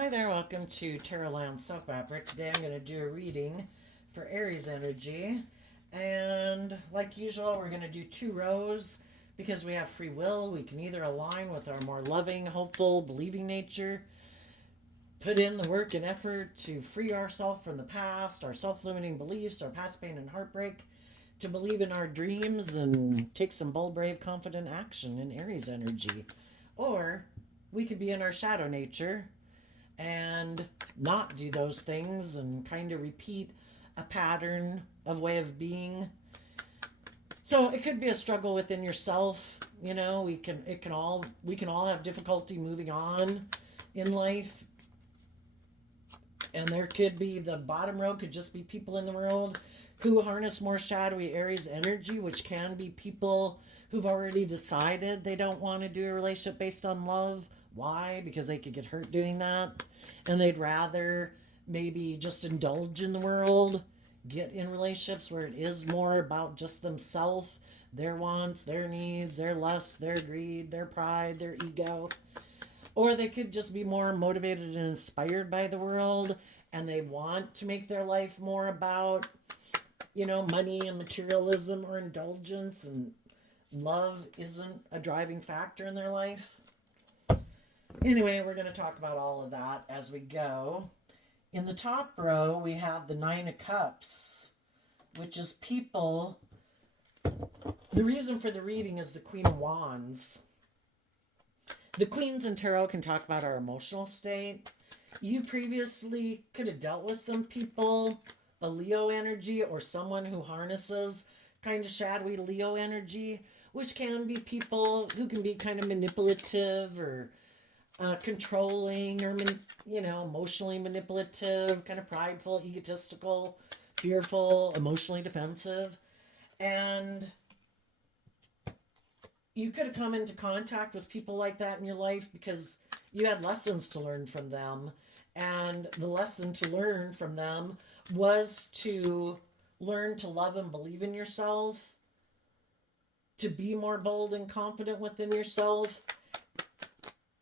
Hi there, welcome to Terraland Soap Opera. Today I'm going to do a reading for Aries energy. And like usual, we're going to do 2 rows because we have free will. We can either align with our more loving, hopeful, believing nature, put in the work and effort to free ourselves from the past, our self limiting beliefs, our past pain and heartbreak, to believe in our dreams and take some bold, brave, confident action in Aries energy. Or we could be in our shadow nature and not do those things and kind of repeat a pattern of way of being. So it could be a struggle within yourself. You know, we can all have difficulty moving on in life. And there could be the bottom row could just be people in the world who harness more shadowy Aries energy, which can be people who've already decided they don't want to do a relationship based on love. Why? Because they could get hurt doing that. And they'd rather maybe just indulge in the world, get in relationships where it is more about just themselves, their wants, their needs, their lusts, their greed, their pride, their ego. Or they could just be more motivated and inspired by the world and they want to make their life more about, money and materialism or indulgence, and love isn't a driving factor in their life. Anyway, we're going to talk about all of that as we go. In the top row, we have the Nine of Cups, which is people. The reason for the reading is the Queen of Wands. The Queens in Tarot can talk about our emotional state. You previously could have dealt with some people, a Leo energy, or someone who harnesses kind of shadowy Leo energy, which can be people who can be kind of manipulative or controlling or, emotionally manipulative, kind of prideful, egotistical, fearful, emotionally defensive. And you could have come into contact with people like that in your life because you had lessons to learn from them. And the lesson to learn from them was to learn to love and believe in yourself, to be more bold and confident within yourself.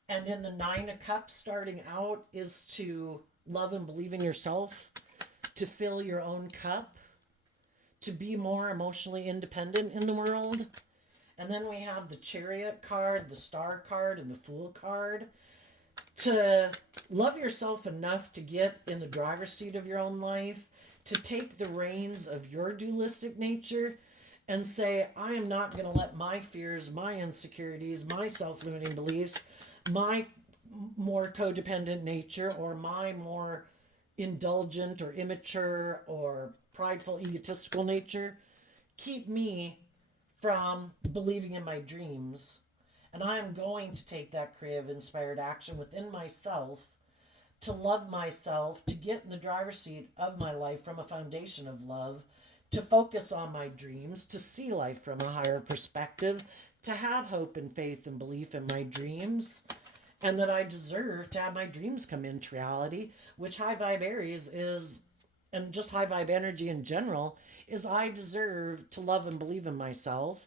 And in the Nine of Cups, starting out is to love and believe in yourself, to fill your own cup, to be more emotionally independent in the world. And then we have the Chariot card, the Star card, and the Fool card. To love yourself enough to get in the driver's seat of your own life, to take the reins of your dualistic nature and say, I am not going to let my fears, my insecurities, my self-limiting beliefs, my more codependent nature, or my more indulgent or immature or prideful, egotistical nature keep me from believing in my dreams. And I am going to take that creative, inspired action within myself to love myself, to get in the driver's seat of my life from a foundation of love, to focus on my dreams, to see life from a higher perspective, to have hope and faith and belief in my dreams, and that I deserve to have my dreams come into reality, which high vibe Aries is, and just high vibe energy in general, is I deserve to love and believe in myself.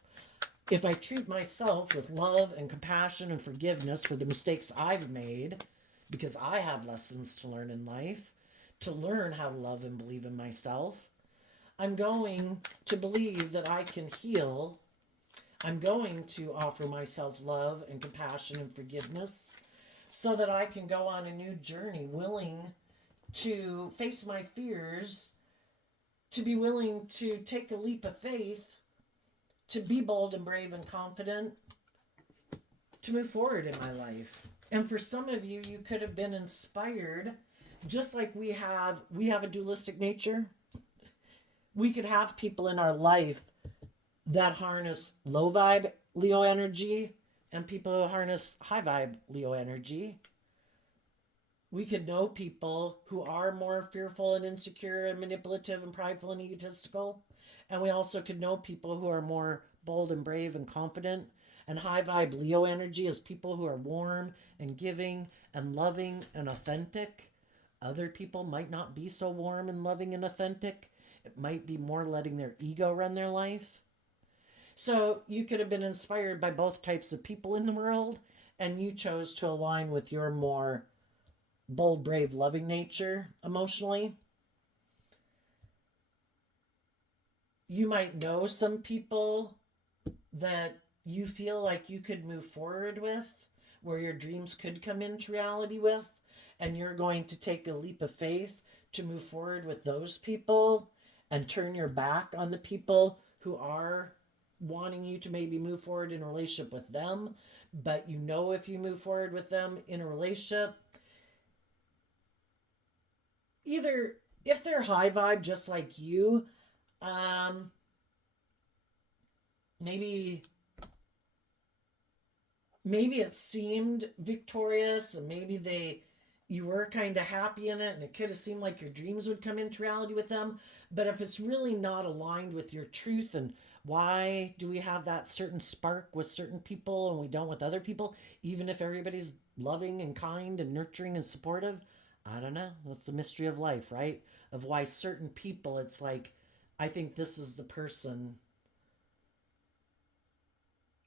If I treat myself with love and compassion and forgiveness for the mistakes I've made, because I have lessons to learn in life, to learn how to love and believe in myself, I'm going to believe that I can heal. I'm going to offer myself love and compassion and forgiveness so that I can go on a new journey, willing to face my fears, to be willing to take a leap of faith, to be bold and brave and confident, to move forward in my life. And for some of you, you could have been inspired, just like we have a dualistic nature. We could have people in our life that harness low vibe Leo energy and people who harness high vibe Leo energy. We could know people who are more fearful and insecure and manipulative and prideful and egotistical. And we also could know people who are more bold and brave and confident. And high vibe Leo energy is people who are warm and giving and loving and authentic. Other people might not be so warm and loving and authentic. It might be more letting their ego run their life. So you could have been inspired by both types of people in the world, and you chose to align with your more bold, brave, loving nature emotionally. You might know some people that you feel like you could move forward with, where your dreams could come into reality with, and you're going to take a leap of faith to move forward with those people and turn your back on the people who are wanting you to maybe move forward in a relationship with them. But you know, if you move forward with them in a relationship, either if they're high vibe just like you, um, maybe maybe it seemed victorious, and maybe they you were kind of happy in it, and it could have seemed like your dreams would come into reality with them. But if it's really not aligned with your truth, and why do we have that certain spark with certain people and we don't with other people, even if everybody's loving and kind and nurturing and supportive? I don't know. That's the mystery of life, right? Of why certain people, it's like, I think this is the person.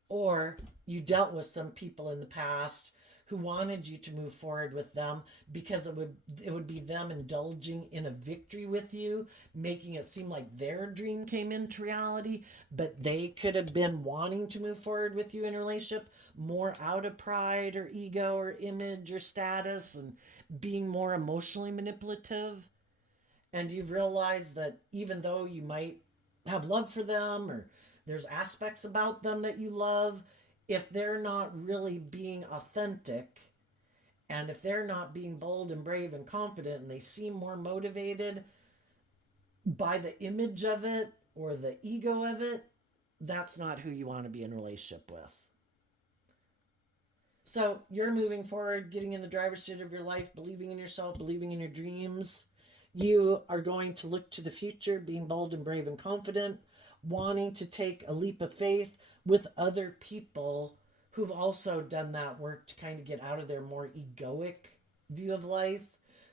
Or you dealt with some people in the past who wanted you to move forward with them because it would be them indulging in a victory with you, making it seem like their dream came into reality, but they could have been wanting to move forward with you in a relationship more out of pride or ego or image or status, and being more emotionally manipulative. And you've realized that even though you might have love for them, or there's aspects about them that you love, if they're not really being authentic, and if they're not being bold and brave and confident, and they seem more motivated by the image of it or the ego of it, that's not who you want to be in a relationship with. So you're moving forward, getting in the driver's seat of your life, believing in yourself, believing in your dreams. You are going to look to the future, being bold and brave and confident, wanting to take a leap of faith with other people who've also done that work to kind of get out of their more egoic view of life,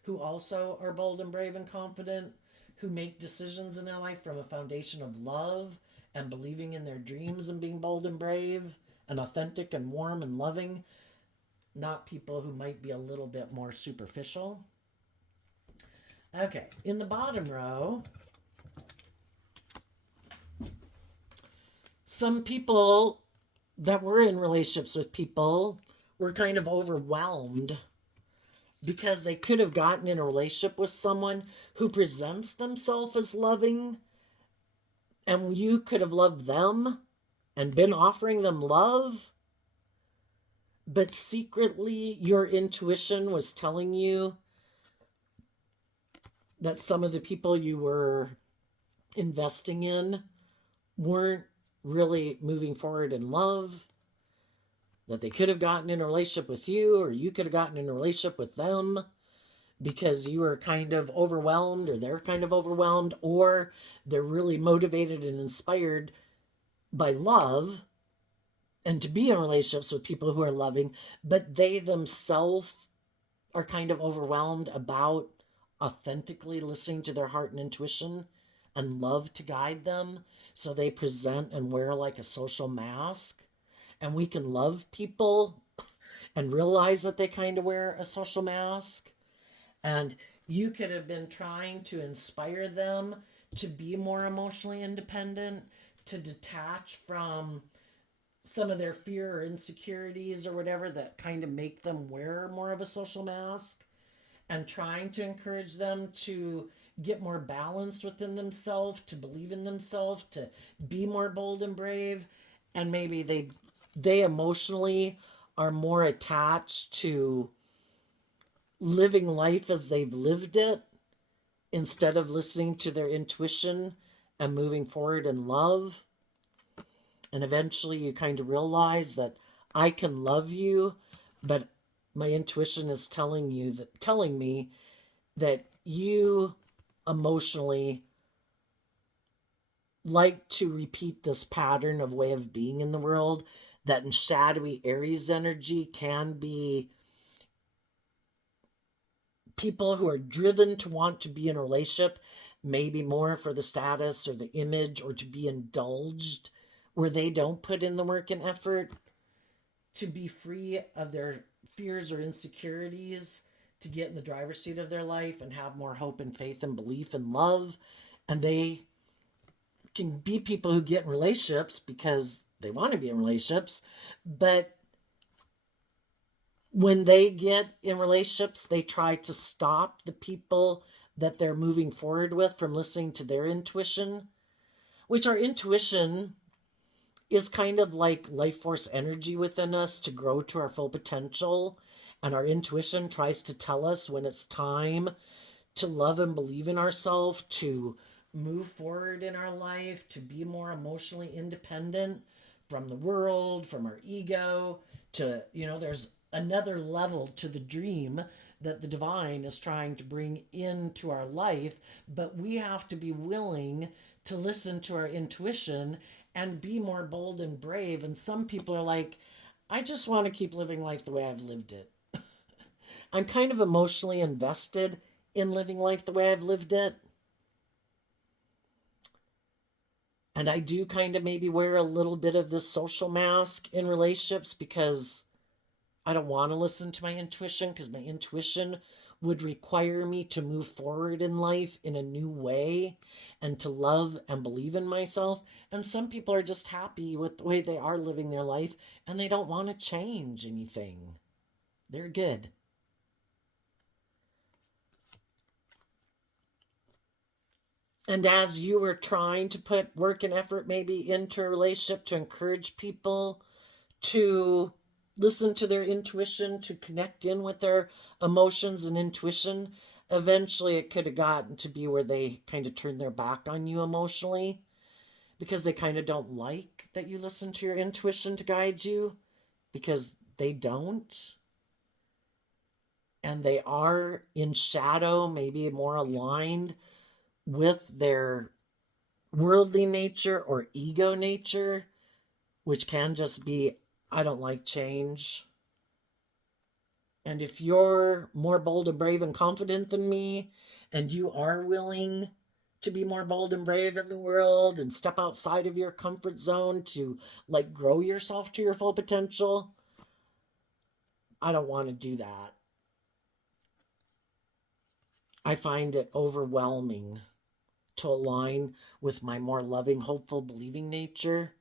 who also are bold and brave and confident, who make decisions in their life from a foundation of love and believing in their dreams and being bold and brave and authentic and warm and loving, not people who might be a little bit more superficial. Okay, in the bottom row, some people that were in relationships with people were kind of overwhelmed because they could have gotten in a relationship with someone who presents themselves as loving, and you could have loved them and been offering them love, but secretly your intuition was telling you that some of the people you were investing in weren't really moving forward in love, that they could have gotten in a relationship with you, or you could have gotten in a relationship with them because you were kind of overwhelmed, or they're kind of overwhelmed, or they're really motivated and inspired by love and to be in relationships with people who are loving, but they themselves are kind of overwhelmed about authentically listening to their heart and intuition and love to guide them. So they present and wear like a social mask. And we can love people and realize that they kind of wear a social mask. And you could have been trying to inspire them to be more emotionally independent, to detach from some of their fear or insecurities or whatever that kind of make them wear more of a social mask, and trying to encourage them to get more balanced within themselves, to believe in themselves, to be more bold and brave. And maybe they emotionally are more attached to living life as they've lived it instead of listening to their intuition and moving forward in love. And eventually you kind of realize that I can love you, but my intuition is telling me that you emotionally like to repeat this pattern of way of being in the world, that in shadowy Aries energy can be people who are driven to want to be in a relationship, maybe more for the status or the image, or to be indulged, where they don't put in the work and effort to be free of their fears or insecurities, to get in the driver's seat of their life and have more hope and faith and belief and love. And they can be people who get in relationships because they want to be in relationships, but when they get in relationships, they try to stop the people that they're moving forward with from listening to their intuition, which our intuition is kind of like life force energy within us to grow to our full potential. And our intuition tries to tell us when it's time to love and believe in ourselves, to move forward in our life, to be more emotionally independent from the world, from our ego, to, there's another level to the dream that the divine is trying to bring into our life, but we have to be willing to listen to our intuition and be more bold and brave. And some people are like, I just want to keep living life the way I've lived it. I'm kind of emotionally invested in living life the way I've lived it. And I do kind of maybe wear a little bit of this social mask in relationships because I don't want to listen to my intuition, because my intuition would require me to move forward in life in a new way and to love and believe in myself. And some people are just happy with the way they are living their life and they don't want to change anything. They're good. And as you were trying to put work and effort maybe into a relationship to encourage people to listen to their intuition, to connect in with their emotions and intuition, eventually it could have gotten to be where they kind of turn their back on you emotionally because they kind of don't like that you listen to your intuition to guide you, because they don't. And they are in shadow, maybe more aligned with their worldly nature or ego nature, which can just be, I don't like change. And if you're more bold and brave and confident than me, and you are willing to be more bold and brave in the world and step outside of your comfort zone to like grow yourself to your full potential, I don't want to do that. I find it overwhelming to align with my more loving, hopeful, believing nature.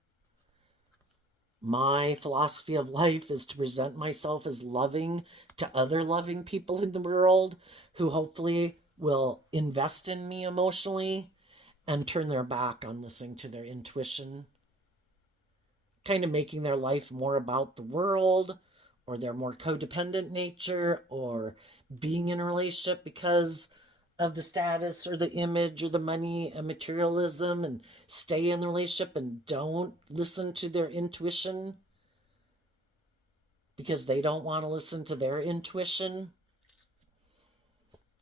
My philosophy of life is to present myself as loving to other loving people in the world who hopefully will invest in me emotionally and turn their back on listening to their intuition, kind of making their life more about the world or their more codependent nature or being in a relationship because of the status or the image or the money and materialism, and stay in the relationship and don't listen to their intuition because they don't want to listen to their intuition.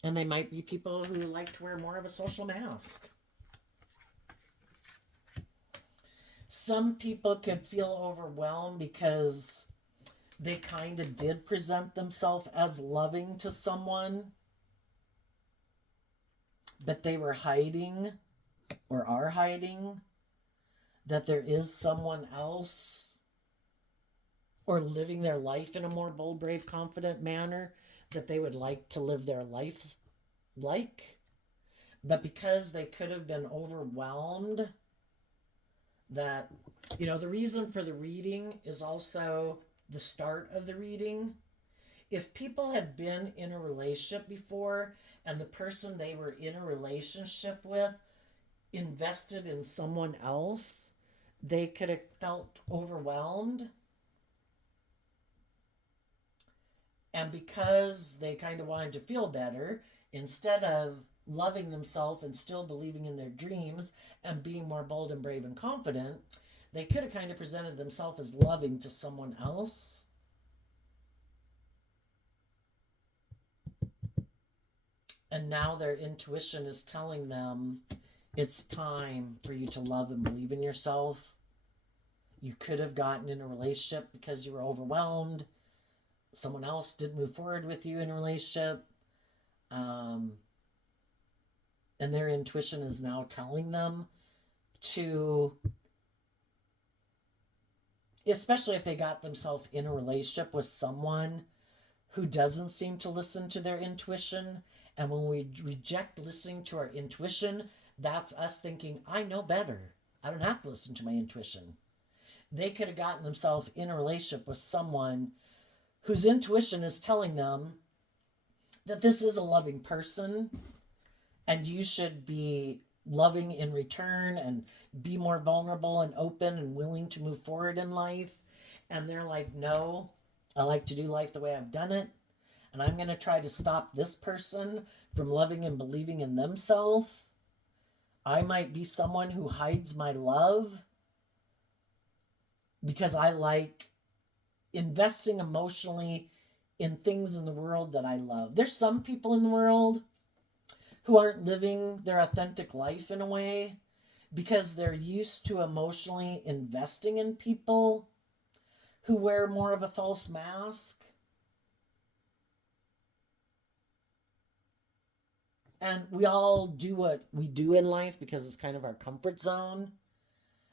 And they might be people who like to wear more of a social mask. Some people could feel overwhelmed because they kind of did present themselves as loving to someone, but they were hiding or are hiding that there is someone else, or living their life in a more bold, brave, confident manner that they would like to live their life like. But because they could have been overwhelmed, that, the reason for the reading is also the start of the reading. If people had been in a relationship before and the person they were in a relationship with invested in someone else, they could have felt overwhelmed. And because they kind of wanted to feel better, instead of loving themselves and still believing in their dreams and being more bold and brave and confident, they could have kind of presented themselves as loving to someone else. And now their intuition is telling them it's time for you to love and believe in yourself. You could have gotten in a relationship because you were overwhelmed. Someone else did move forward with you in a relationship. And their intuition is now telling them to, especially if they got themselves in a relationship with someone who doesn't seem to listen to their intuition. And when we reject listening to our intuition, that's us thinking, I know better. I don't have to listen to my intuition. They could have gotten themselves in a relationship with someone whose intuition is telling them that this is a loving person and you should be loving in return and be more vulnerable and open and willing to move forward in life. And they're like, no, I like to do life the way I've done it. And I'm going to try to stop this person from loving and believing in themselves. I might be someone who hides my love because I like investing emotionally in things in the world that I love. There's some people in the world who aren't living their authentic life in a way because they're used to emotionally investing in people who wear more of a false mask. And we all do what we do in life because it's kind of our comfort zone.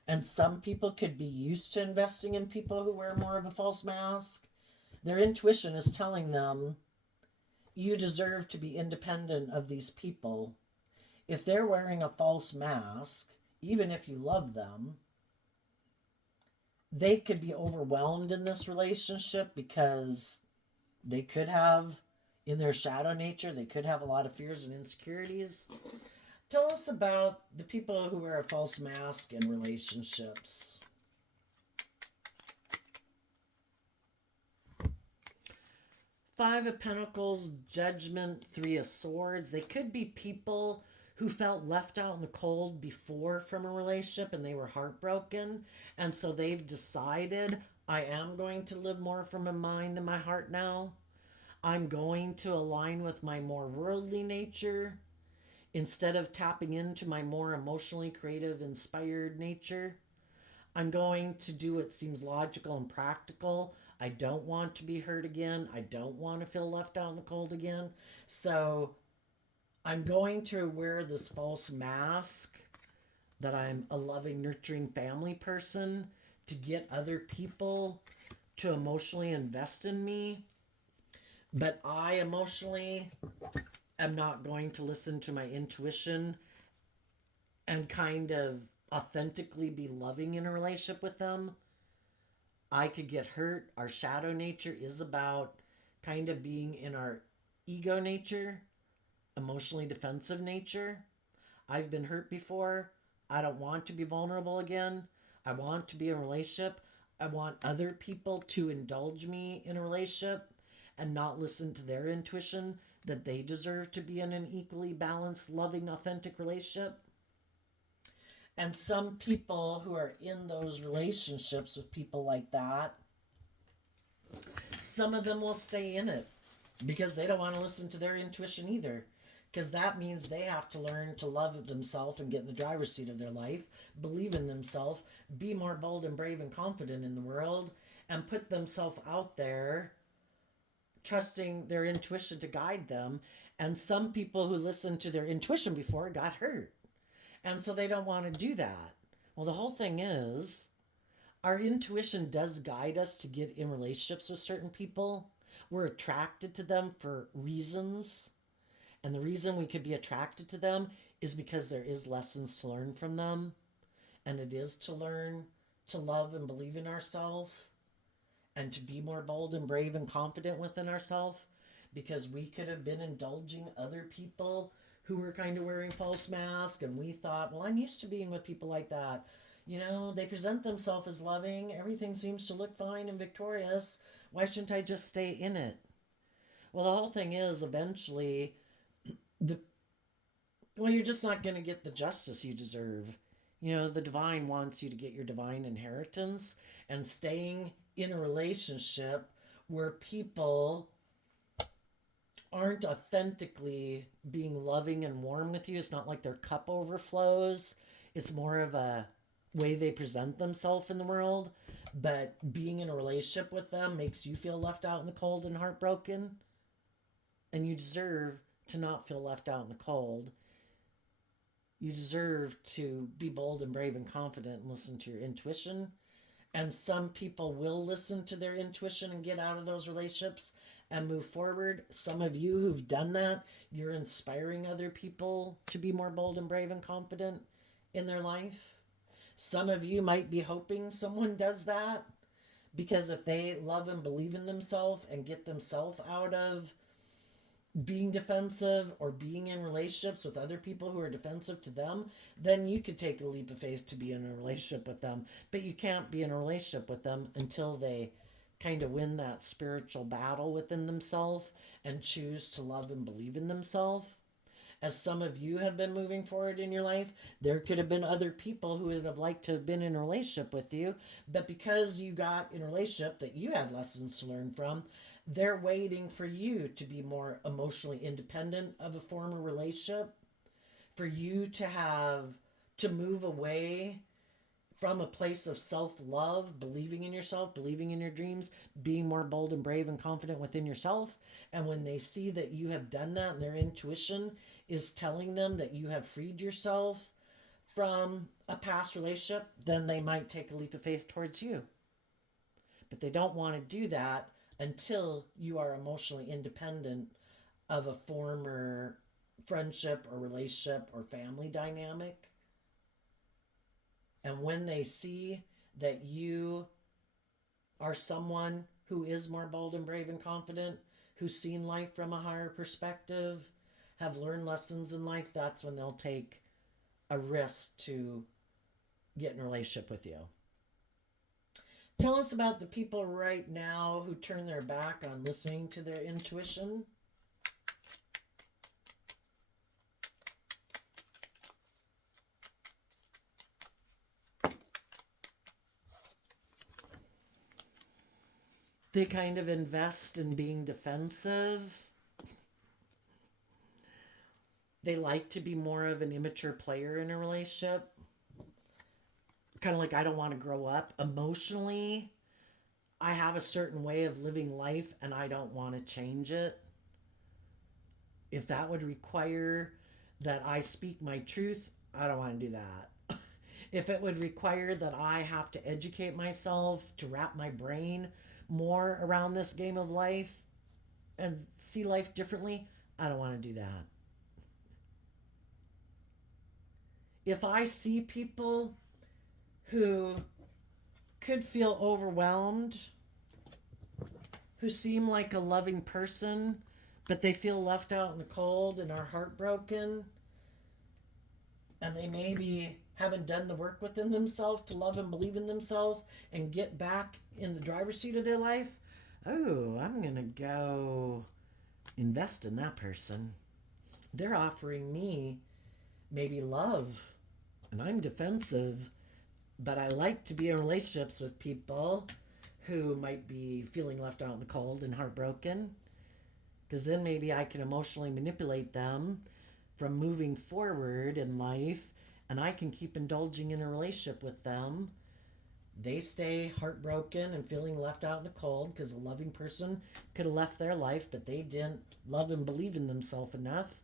And some people could be used to investing in people who wear more of a false mask. Their intuition is telling them, you deserve to be independent of these people. If they're wearing a false mask, even if you love them, they could be overwhelmed in this relationship because they could have, in their shadow nature, they could have a lot of fears and insecurities. Tell us about the people who wear a false mask in relationships. Five of Pentacles, Judgment, Three of Swords. They could be people who felt left out in the cold before from a relationship and they were heartbroken. And so they've decided, I am going to live more from my mind than my heart now. I'm going to align with my more worldly nature instead of tapping into my more emotionally creative, inspired nature. I'm going to do what seems logical and practical. I don't want to be hurt again. I don't want to feel left out in the cold again. So I'm going to wear this false mask that I'm a loving, nurturing family person to get other people to emotionally invest in me. But I emotionally am not going to listen to my intuition and kind of authentically be loving in a relationship with them. I could get hurt. Our shadow nature is about kind of being in our ego nature, emotionally defensive nature. I've been hurt before. I don't want to be vulnerable again. I want to be in a relationship. I want other people to indulge me in a relationship and not listen to their intuition that they deserve to be in an equally balanced, loving, authentic relationship. And some people who are in those relationships with people like that, some of them will stay in it because they don't want to listen to their intuition either. Because that means they have to learn to love themselves and get in the driver's seat of their life, believe in themselves, be more bold and brave and confident in the world, and put themselves out there, trusting their intuition to guide them. And some people who listened to their intuition before got hurt. And so they don't want to do that. Well, the whole thing is, our intuition does guide us to get in relationships with certain people. We're attracted to them for reasons. And the reason we could be attracted to them is because there is lessons to learn from them. And it is to learn to love and believe in ourselves and to be more bold and brave and confident within ourselves, because we could have been indulging other people who were kind of wearing false masks, and we thought, well, I'm used to being with people like that. You know, they present themselves as loving. Everything seems to look fine and victorious. Why shouldn't I just stay in it? Well, the whole thing is, eventually, the well, you're just not going to get the justice you deserve. You know, the divine wants you to get your divine inheritance, and staying in a relationship where people aren't authentically being loving and warm with you. It's not like their cup overflows. It's more of a way they present themselves in the world. But being in a relationship with them makes you feel left out in the cold and heartbroken. And you deserve to not feel left out in the cold. You deserve to be bold and brave and confident and listen to your intuition. And some people will listen to their intuition and get out of those relationships. and move forward. Some of you who've done that, you're inspiring other people to be more bold and brave and confident in their life. Some of you might be hoping someone does that, because if they love and believe in themselves and get themselves out of being defensive or being in relationships with other people who are defensive to them, then you could take a leap of faith to be in a relationship with them. But you can't be in a relationship with them until they kind of win that spiritual battle within themselves and choose to love and believe in themselves. As some of you have been moving forward in your life, there could have been other people who would have liked to have been in a relationship with you, but because you got in a relationship that you had lessons to learn from, they're waiting for you to be more emotionally independent of a former relationship, for you to have to move away from a place of self-love, believing in yourself, believing in your dreams, being more bold and brave and confident within yourself. And when they see that you have done that and their intuition is telling them that you have freed yourself from a past relationship, then they might take a leap of faith towards you. But they don't want to do that until you are emotionally independent of a former friendship or relationship or family dynamic. And when they see that you are someone who is more bold and brave and confident, who's seen life from a higher perspective, have learned lessons in life, that's when they'll take a risk to get in a relationship with you. Tell us about the people right now who turn their back on listening to their intuition. They kind of invest in being defensive. They like to be more of an immature player in a relationship. Kind of like, I don't want to grow up. Emotionally, I have a certain way of living life and I don't want to change it. If that would require that I speak my truth, I don't want to do that. If it would require that I have to educate myself to wrap my brain more around this game of life and see life differently, I don't want to do that. If I see people who could feel overwhelmed, who seem like a loving person, but they feel left out in the cold and are heartbroken, and they maybe haven't done the work within themselves to love and believe in themselves and get back in the driver's seat of their life, oh, I'm going to go invest in that person. They're offering me maybe love, and I'm defensive, but I like to be in relationships with people who might be feeling left out in the cold and heartbroken, because then maybe I can emotionally manipulate them from moving forward in life, and I can keep indulging in a relationship with them. They stay heartbroken and feeling left out in the cold because a loving person could have left their life, but they didn't love and believe in themselves enough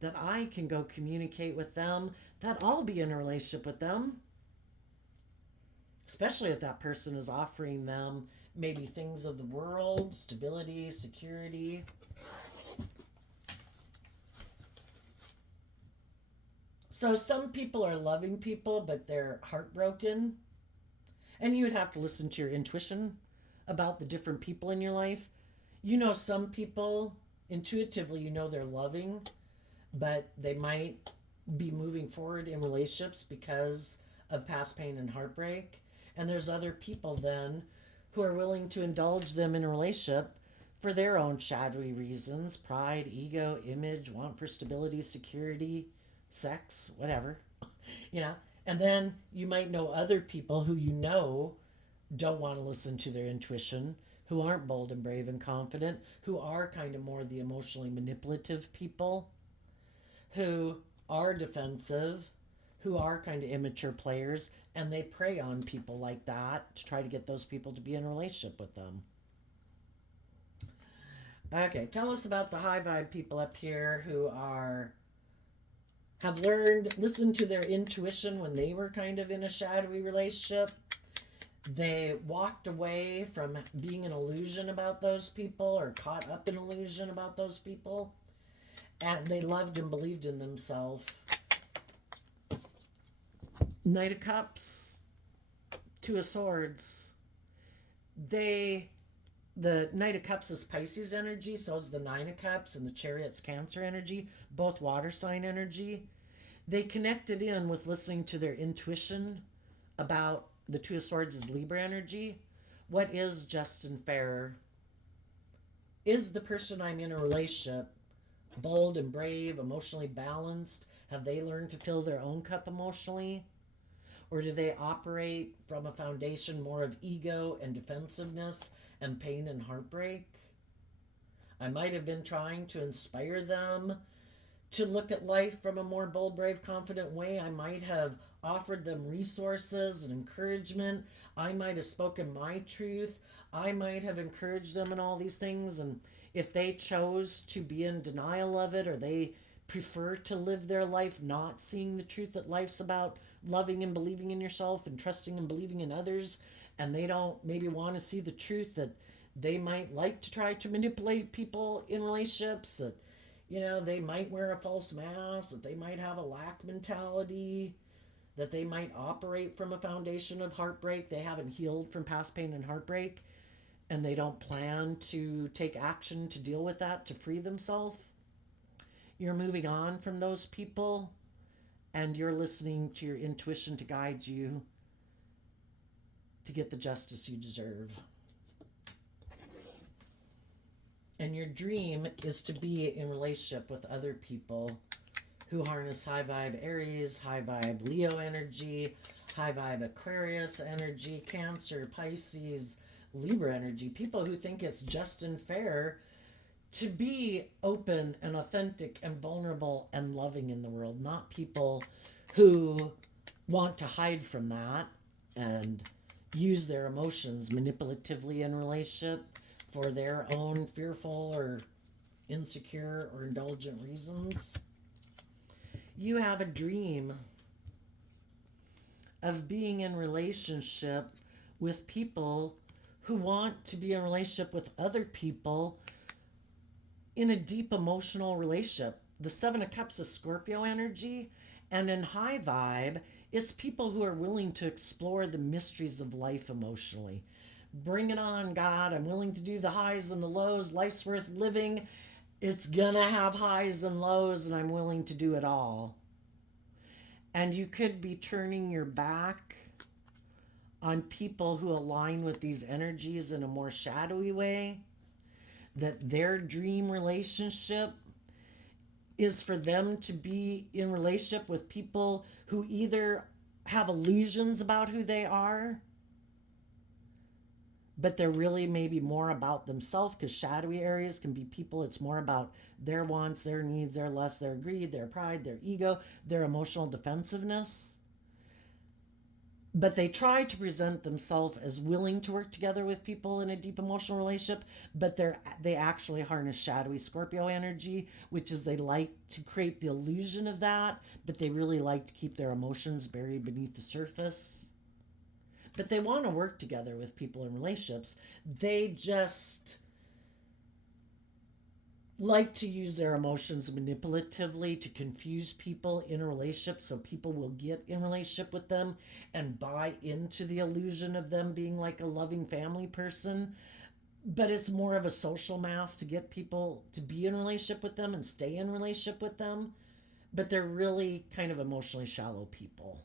that I can go communicate with them, that I'll be in a relationship with them. Especially if that person is offering them maybe things of the world, stability, security. So some people are loving people, but they're heartbroken. And you would have to listen to your intuition about the different people in your life. You know, some people, intuitively, you know they're loving, but they might be moving forward in relationships because of past pain and heartbreak. And there's other people then who are willing to indulge them in a relationship for their own shadowy reasons: pride, ego, image, want for stability, security, sex, whatever. you know. And then you might know other people who you know don't want to listen to their intuition, who aren't bold and brave and confident, who are kind of more the emotionally manipulative people, who are defensive, who are kind of immature players, and they prey on people like that to try to get those people to be in a relationship with them. Okay, tell us about the high vibe people up here who have listened to their intuition when they were kind of in a shadowy relationship. They walked away from being an illusion about those people or caught up in illusion about those people. And they loved and believed in themselves. Knight of Cups, Two of Swords. They the Knight of Cups is Pisces energy, so is the Nine of Cups, and the Chariot's Cancer energy, both water sign energy. They connected in with listening to their intuition about the Two of Swords is Libra energy. What is just and fair? Is the person I'm in a relationship bold and brave, emotionally balanced? Have they learned to fill their own cup emotionally? Or do they operate from a foundation more of ego and defensiveness and pain and heartbreak? I might have been trying to inspire them to look at life from a more bold, brave, confident way. I might have offered them resources and encouragement. I might have spoken my truth. I might have encouraged them in all these things. And if they chose to be in denial of it, or they prefer to live their life not seeing the truth that life's about loving and believing in yourself and trusting and believing in others, and they don't maybe want to see the truth that they might like to try to manipulate people in relationships, that they might wear a false mask, that they might have a lack mentality, that they might operate from a foundation of heartbreak. They haven't healed from past pain and heartbreak, and they don't plan to take action to deal with that, to free themselves. You're moving on from those people, and you're listening to your intuition to guide you to get the justice you deserve. And your dream is to be in relationship with other people who harness high vibe Aries, high vibe Leo energy, high vibe Aquarius energy, Cancer, Pisces, Libra energy. People who think it's just and fair to be open and authentic and vulnerable and loving in the world, not people who want to hide from that and use their emotions manipulatively in relationship for their own fearful or insecure or indulgent reasons. You have a dream of being in relationship with people who want to be in relationship with other people in a deep emotional relationship. The Seven of Cups is Scorpio energy, and in high vibe, it's people who are willing to explore the mysteries of life emotionally. Bring it on, God. I'm willing to do the highs and the lows. Life's worth living. It's gonna have highs and lows, and I'm willing to do it all. And you could be turning your back on people who align with these energies in a more shadowy way, that their dream relationship is for them to be in relationship with people who either have illusions about who they are, but they're really maybe more about themselves, because shadowy areas can be people, it's more about their wants, their needs, their lust, their greed, their pride, their ego, their emotional defensiveness. But they try to present themselves as willing to work together with people in a deep emotional relationship, but they actually harness shadowy Scorpio energy, which is they like to create the illusion of that, but they really like to keep their emotions buried beneath the surface. But they want to work together with people in relationships. They just like to use their emotions manipulatively to confuse people in a relationship, so people will get in relationship with them and buy into the illusion of them being like a loving family person. But it's more of a social mask to get people to be in relationship with them and stay in relationship with them. But they're really kind of emotionally shallow people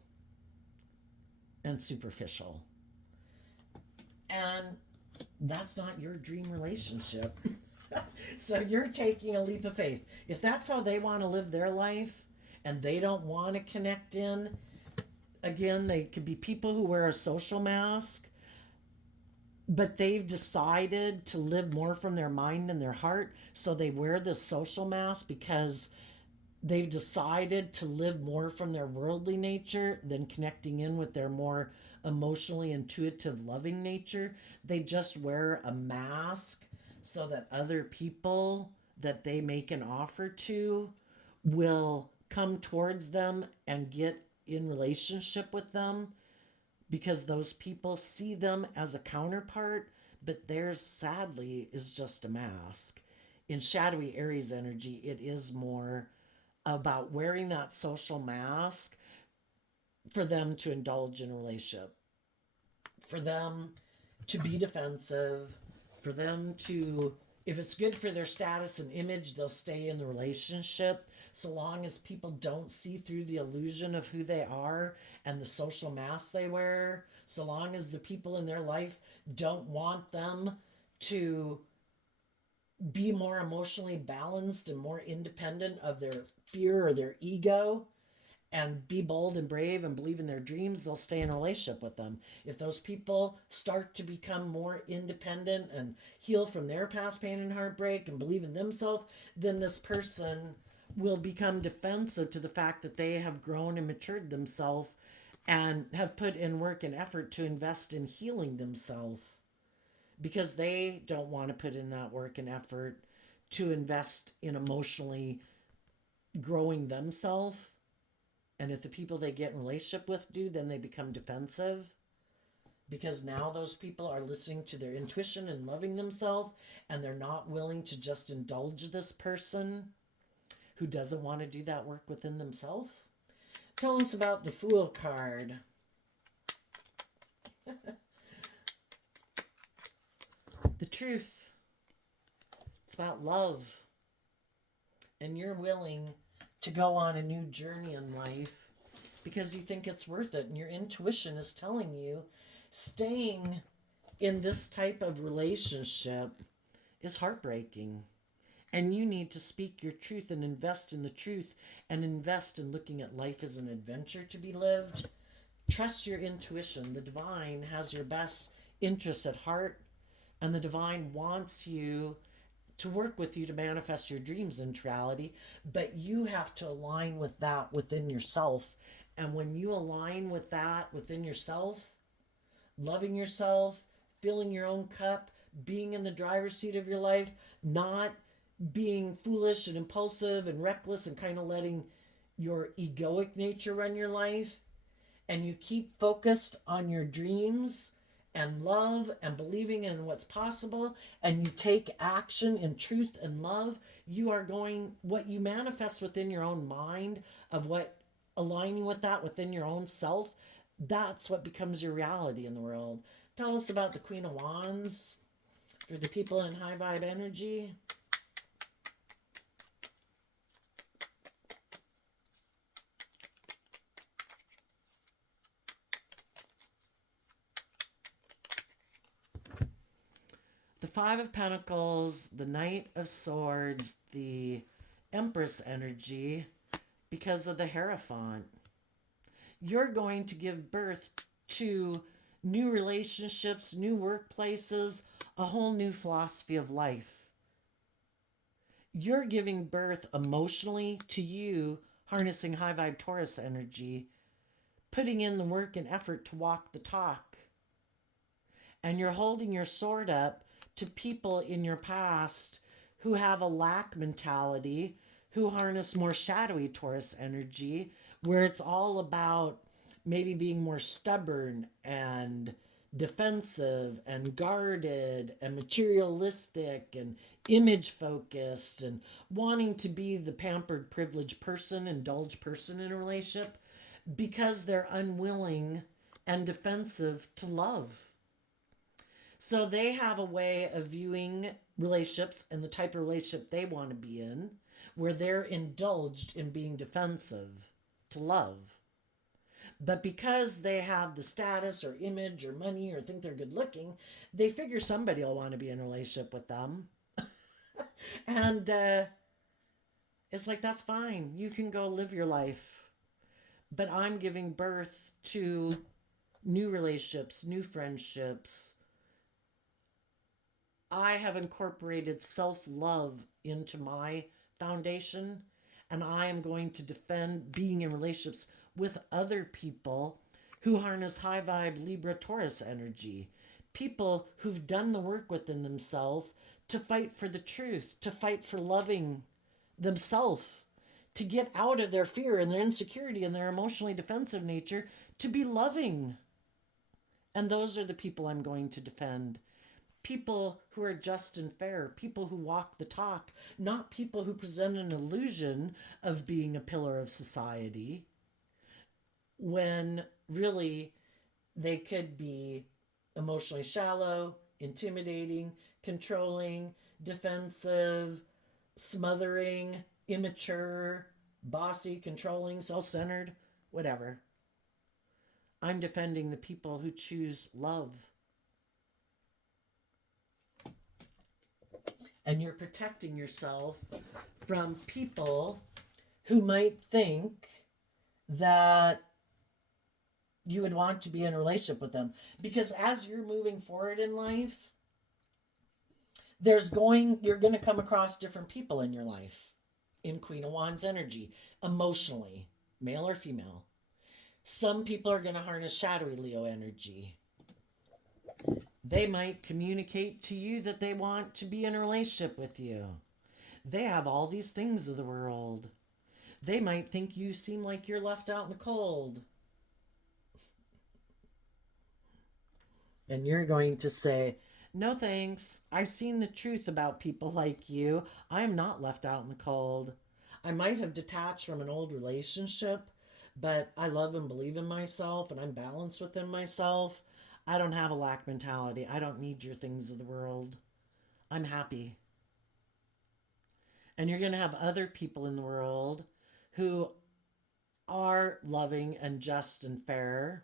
and superficial. And that's not your dream relationship. So you're taking a leap of faith. If that's how they want to live their life and they don't want to connect in, again, they could be people who wear a social mask, but they've decided to live more from their mind and their heart. So they wear this social mask because they've decided to live more from their worldly nature than connecting in with their more emotionally intuitive, loving nature. They just wear a mask so that other people that they make an offer to will come towards them and get in relationship with them. because those people see them as a counterpart, but theirs sadly is just a mask. In shadowy Aries energy, it is more about wearing that social mask for them to indulge in a relationship, for them to be defensive, for them to, if it's good for their status and image, they'll stay in the relationship so long as people don't see through the illusion of who they are and the social mask they wear, so long as the people in their life don't want them to be more emotionally balanced and more independent of their fear or their ego and be bold and brave and believe in their dreams, they'll stay in a relationship with them. If those people start to become more independent and heal from their past pain and heartbreak and believe in themselves, then this person will become defensive to the fact that they have grown and matured themselves and have put in work and effort to invest in healing themselves, because they don't want to put in that work and effort to invest in emotionally growing themselves. And if the people they get in relationship with do, then they become defensive, because now those people are listening to their intuition and loving themselves, and they're not willing to just indulge this person who doesn't want to do that work within themselves. Tell us about the Fool card. The truth. It's about love. And you're willing to go on a new journey in life because you think it's worth it. And your intuition is telling you staying in this type of relationship is heartbreaking. And you need to speak your truth and invest in the truth and invest in looking at life as an adventure to be lived. Trust your intuition. The divine has your best interests at heart, and the divine wants you to work with you to manifest your dreams into reality, but you have to align with that within yourself. And when you align with that within yourself, loving yourself, filling your own cup, being in the driver's seat of your life, not being foolish and impulsive and reckless and kind of letting your egoic nature run your life, and you keep focused on your dreams and love and believing in what's possible, and you take action in truth and love, you are going, what you manifest within your own mind of what aligning with that within your own self, that's what becomes your reality in the world. Tell us about the Queen of Wands for the people in high vibe energy. The Five of Pentacles, the Knight of Swords, the Empress energy, because of the Hierophant. You're going to give birth to new relationships, new workplaces, a whole new philosophy of life. You're giving birth emotionally to you, harnessing high vibe Taurus energy, putting in the work and effort to walk the talk. And you're holding your sword up to people in your past who have a lack mentality, who harness more shadowy Taurus energy, where it's all about maybe being more stubborn and defensive and guarded and materialistic and image focused and wanting to be the pampered, privileged person, indulged person in a relationship, because they're unwilling and defensive to love. So they have a way of viewing relationships and the type of relationship they want to be in, where they're indulged in being defensive to love. But because they have the status or image or money or think they're good looking, they figure somebody will want to be in a relationship with them. And it's like, that's fine. You can go live your life. But I'm giving birth to new relationships, new friendships. I have incorporated self-love into my foundation, and I am going to defend being in relationships with other people who harness high vibe Libra Taurus energy. People who've done the work within themselves to fight for the truth, to fight for loving themselves, to get out of their fear and their insecurity and their emotionally defensive nature, to be loving. And those are the people I'm going to defend. People who are just and fair, people who walk the talk, not people who present an illusion of being a pillar of society when really they could be emotionally shallow, intimidating, controlling, defensive, smothering, immature, bossy, controlling, self centered, whatever. I'm defending the people who choose love. And you're protecting yourself from people who might think that you would want to be in a relationship with them. Because as you're moving forward in life, you're going to come across different people in your life in Queen of Wands energy, emotionally, male or female. Some people are going to harness shadowy Leo energy. They might communicate to you that they want to be in a relationship with you. They have all these things of the world. They might think you seem like you're left out in the cold. And you're going to say, no thanks. I've seen the truth about people like you. I am not left out in the cold. I might have detached from an old relationship, but I love and believe in myself and I'm balanced within myself. I don't have a lack mentality. I don't need your things of the world. I'm happy. And you're going to have other people in the world who are loving and just and fair.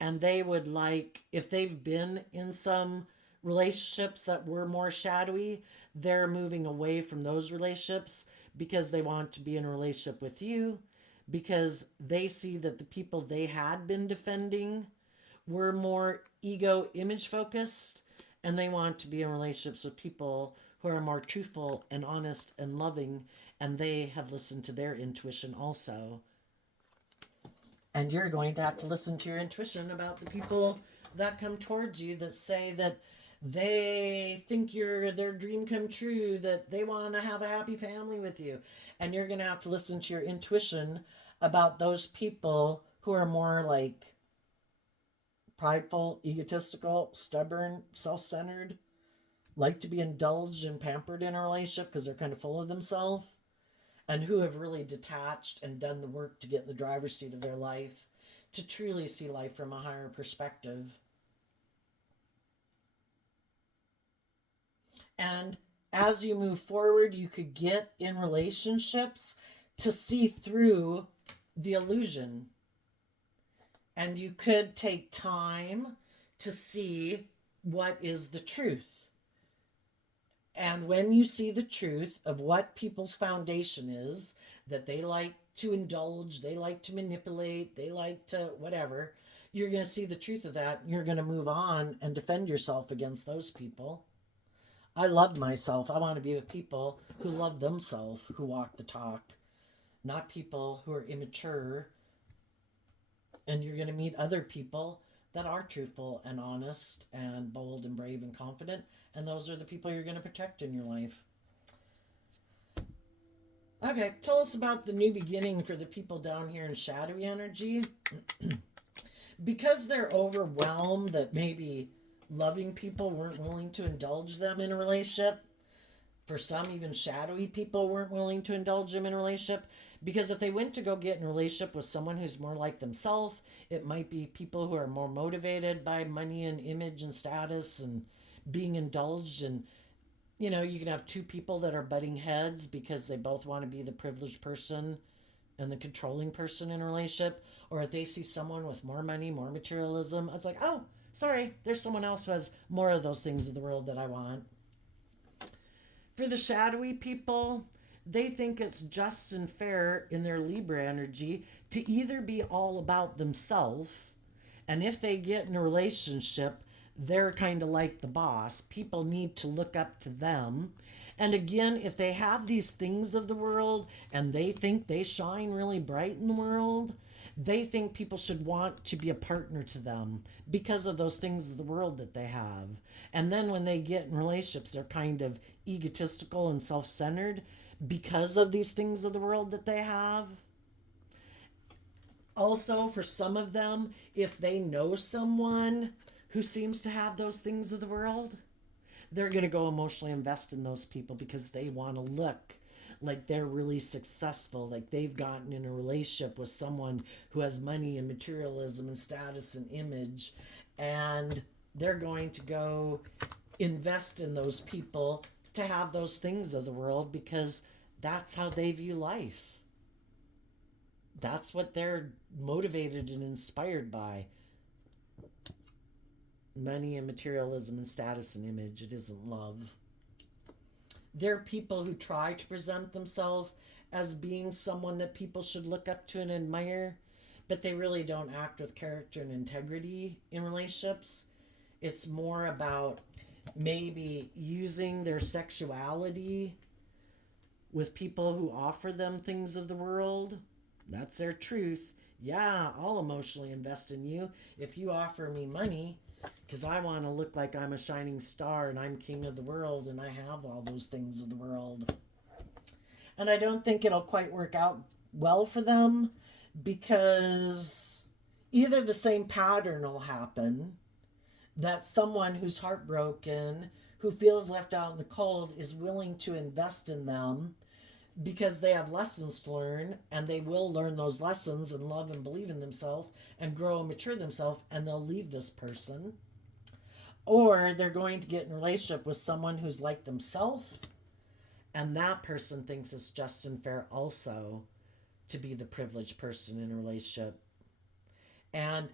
And they would like, if they've been in some relationships that were more shadowy, they're moving away from those relationships because they want to be in a relationship with you, because they see that the people they had been defending were more ego image focused, and they want to be in relationships with people who are more truthful and honest and loving, and they have listened to their intuition also. And you're going to have to listen to your intuition about the people that come towards you that say that they think you're their dream come true, that they want to have a happy family with you. And you're going to have to listen to your intuition about those people who are more like prideful, egotistical, stubborn, self-centered, like to be indulged and pampered in a relationship because they're kind of full of themselves, and who have really detached and done the work to get in the driver's seat of their life to truly see life from a higher perspective. And as you move forward, you could get in relationships to see through the illusion. And you could take time to see what is the truth. And when you see the truth of what people's foundation is, that they like to indulge, they like to manipulate, they like to whatever, you're going to see the truth of that. And you're going to move on and defend yourself against those people. I love myself. I want to be with people who love themselves, who walk the talk, not people who are immature. And you're going to meet other people that are truthful and honest and bold and brave and confident. And those are the people you're going to protect in your life. Okay, tell us about the new beginning for the people down here in shadowy energy. Because they're overwhelmed that maybe loving people weren't willing to indulge them in a relationship. For some, even shadowy people weren't willing to indulge them in a relationship. Because if they went to go get in a relationship with someone who's more like themselves, it might be people who are more motivated by money and image and status and being indulged. And, you know, you can have two people that are butting heads because they both want to be the privileged person and the controlling person in a relationship. Or if they see someone with more money, more materialism, it's like, oh, sorry, there's someone else who has more of those things of the world that I want. For the shadowy people, they think it's just and fair in their Libra energy to either be all about themselves, and if they get in a relationship, they're kind of like the boss. People need to look up to them. And again, if they have these things of the world and they think they shine really bright in the world, they think people should want to be a partner to them because of those things of the world that they have. And then when they get in relationships, they're kind of egotistical and self centered because of these things of the world that they have. Also, for some of them, if they know someone who seems to have those things of the world, they're going to go emotionally invest in those people because they want to look like they're really successful, like they've gotten in a relationship with someone who has money and materialism and status and image, and they're going to go invest in those people to have those things of the world because that's how they view life. That's what they're motivated and inspired by. Money and materialism and status and image. It isn't love. There are people who try to present themselves as being someone that people should look up to and admire, but they really don't act with character and integrity in relationships. It's more about maybe using their sexuality with people who offer them things of the world. That's their truth. Yeah, I'll emotionally invest in you if you offer me money because I want to look like I'm a shining star and I'm king of the world and I have all those things of the world. And I don't think it'll quite work out well for them because either the same pattern will happen, that someone who's heartbroken, who feels left out in the cold, is willing to invest in them because they have lessons to learn and they will learn those lessons and love and believe in themselves and grow and mature themselves, and they'll leave this person. Or they're going to get in a relationship with someone who's like themselves, and that person thinks it's just and fair also to be the privileged person in a relationship. And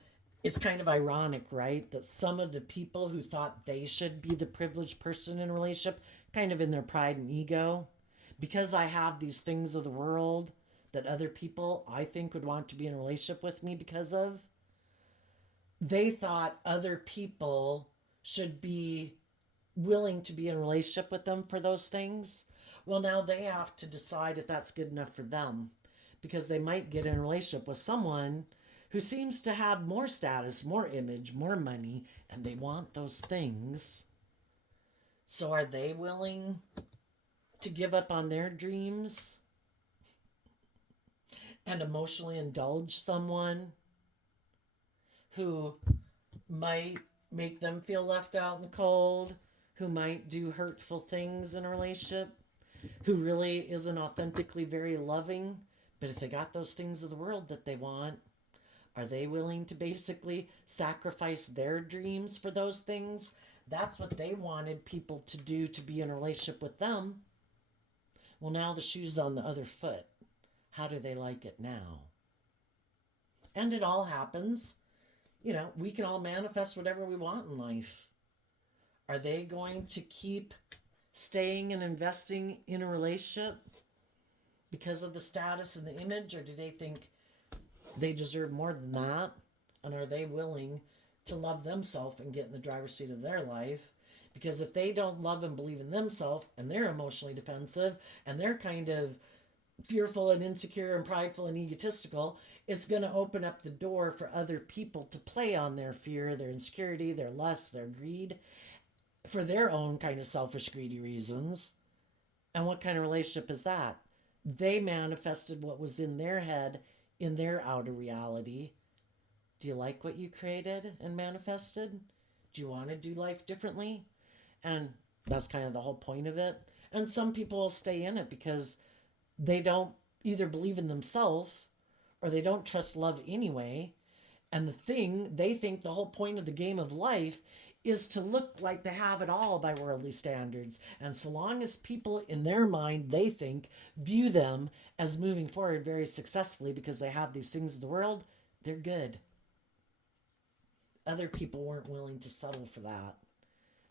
it's kind of ironic, right? That some of the people who thought they should be the privileged person in a relationship, kind of in their pride and ego, because I have these things of the world that other people I think would want to be in a relationship with me because of, they thought other people should be willing to be in a relationship with them for those things. Well, now they have to decide if that's good enough for them because they might get in a relationship with someone who seems to have more status, more image, more money, and they want those things. So are they willing to give up on their dreams and emotionally indulge someone who might make them feel left out in the cold, who might do hurtful things in a relationship, who really isn't authentically very loving, but if they got those things of the world that they want, are they willing to basically sacrifice their dreams for those things? That's what they wanted people to do to be in a relationship with them. Well, now the shoe's on the other foot. How do they like it now? And it all happens. You know, we can all manifest whatever we want in life. Are they going to keep staying and investing in a relationship because of the status and the image, or do they think they deserve more than that? And are they willing to love themselves and get in the driver's seat of their life? Because if they don't love and believe in themselves and they're emotionally defensive and they're kind of fearful and insecure and prideful and egotistical, it's going to open up the door for other people to play on their fear, their insecurity, their lust, their greed for their own kind of selfish, greedy reasons. And what kind of relationship is that? They manifested what was in their head in their outer reality. Do you like what you created and manifested? Do you want to do life differently? And that's kind of the whole point of it. And some people will stay in it because they don't either believe in themselves or they don't trust love anyway. And they think the whole point of the game of life is to look like they have it all by worldly standards. And so long as people in their mind, they think, view them as moving forward very successfully because they have these things of the world, they're good. Other people weren't willing to settle for that.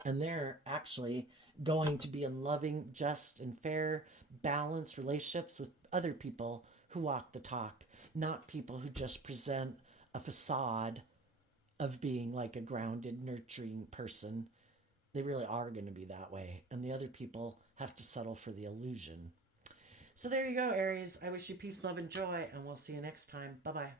And they're actually going to be in loving, just, and fair, balanced relationships with other people who walk the talk, not people who just present a facade of being like a grounded, nurturing person. They really are going to be that way. And the other people have to settle for the illusion. So there you go, Aries. I wish you peace, love, and joy, and we'll see you next time. Bye-bye.